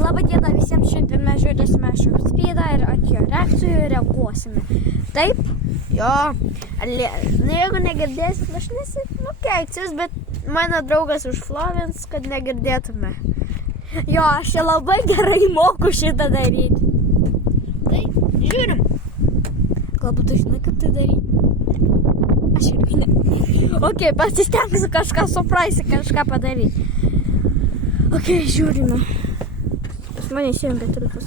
Labą dieną visiems, šiandien mes žiūrėsime šio spydą ir ant jo reakcijų reaguosime. Taip? Jo. Jeigu negirdėsit, aš nesikeiksis, bet mano draugas užflovins, kad negirdėtume. Jo, aš čia labai gerai moku šitą daryti. Tai, žiūrim. Galbūt tu žinai, kaip tai daryti. Aš irgi ne. Ok, pasistengsiu kažką suprasti, kažką padaryti. Ok, žiūrime. Pas mane įsijungia triukas.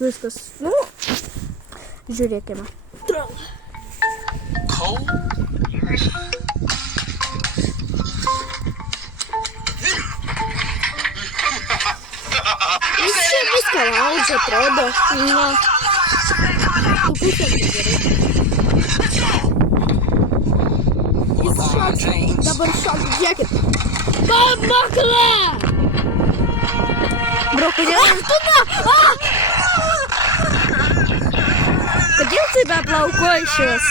Viskas, žiūrėkime. Jis čia viską laužia, atrodo. Na. Kaip čia gerai? Jis šoks. Dabar šoks, žiūrėkit. Pamakla! Bro, kodėl? Kodėl tu be plauko išvis?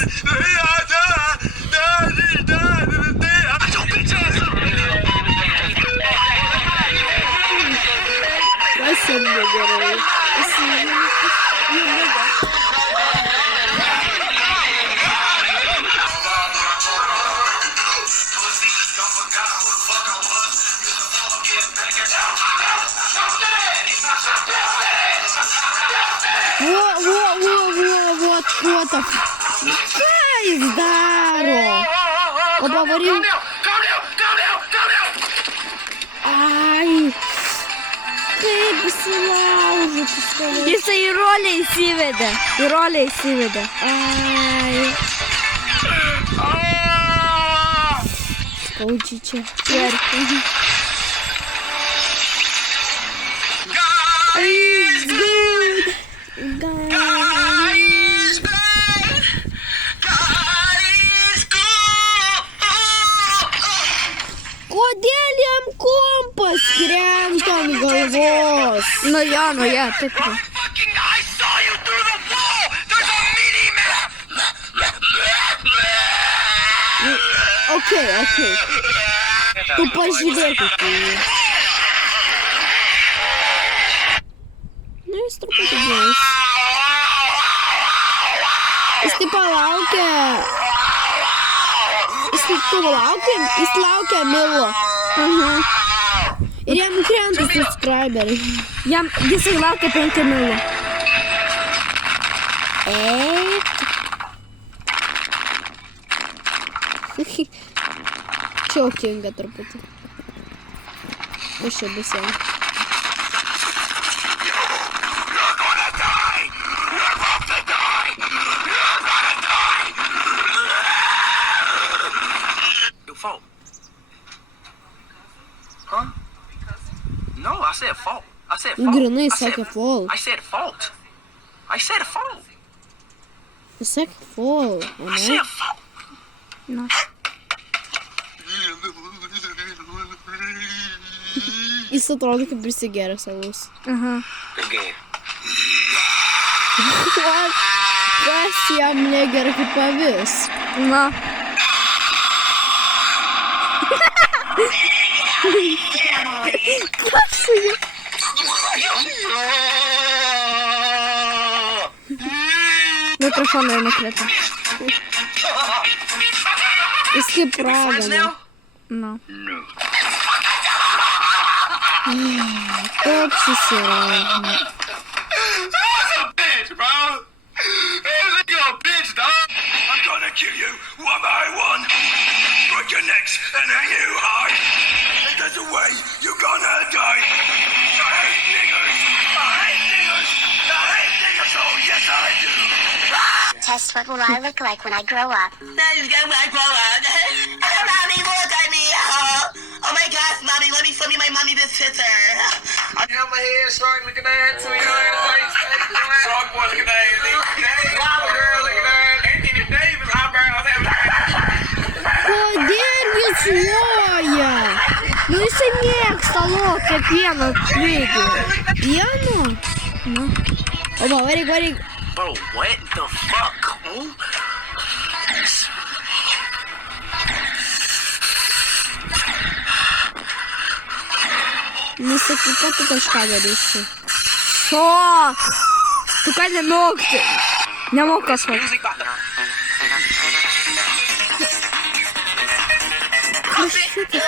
Kas jam negerai? Вот так. Ką jis daro? O pavarim. Ai. Kaip įsilaužė pistoletą. Jisai į rolę įsivedė. Ai. Skaudžiai čia. Verkia. Kodėl jam kompas krenta ant galvos? Nu ja, tikrai. Ok. Tu pažiūrėkit į jį. Nu, jis truputį bus. Jis taip palaukia. Jis laukia Milo. Ir jam krenta subscriberiai. Jisai laukia 5 Milo. Čiokinga truputį. Aš čia bus jam. Fault. Huh? No, I said fault. Grinai sakė fault. I said fault. Jis sakė fault, o ne? Na. Jis atrodo kaip prisigeria savus. Kas jam negeria kaip avis? Na. Kas su jį? Mikrofoną jau nukrito. Jis kaip ragana. Nu. Toks jis yra. Kill you one by one, break your necks and hang you high. And that's the way you're gonna die. I hate niggers, oh yes I do. Test what will I look like when I grow up. Mommy, look at me. Oh my gosh, mommy, let me show you my mommy this picture. I have my hair short, look at that. So you know, short boy, look at that. Wild girl, look at that. Anthony Davis, eyebrows. Kodėl jis loja? Nu jisai mėgsta lot kiekvieną video. Vienu? Nu. Oba, varyk. Bro, what the fuck? Nesakyk, kad tu kažką darysi. Šok! Tu ką nenokti? Nemokas šok. Kas šitas?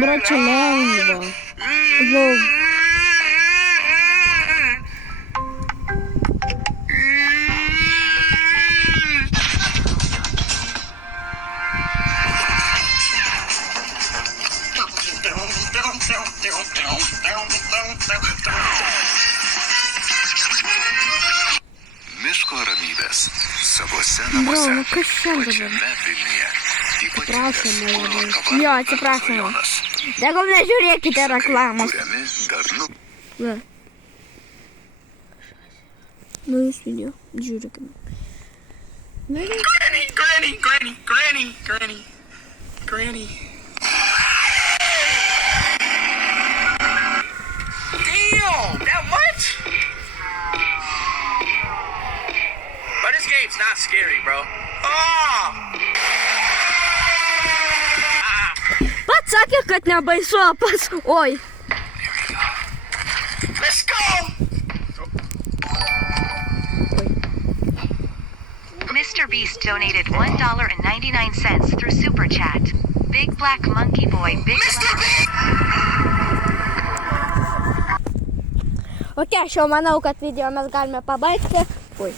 Bračia lengva. Wow. Miško ramybės savose Bro, namuose. nu kas šiandien? Pačiame Vilniuje. Atsiprašome Ypatingas labai. Kauno Jo, Kavarko atsiprašome. rajonas. Tegul nežiūrėkite reklamos. Kuriami darnų Va. Naujus video. Žiūrėkime. Granny. Damn, that much? But this game's not scary, bro. Oh! Pats sakė, kad nebaisu, o pats. Oi. Let's go! Mr. Beast donated $1.99 through Super Chat. Big Black Monkey Boy, Big Black... Ok, aš jau manau, kad video mes galime pabaigti. Oi.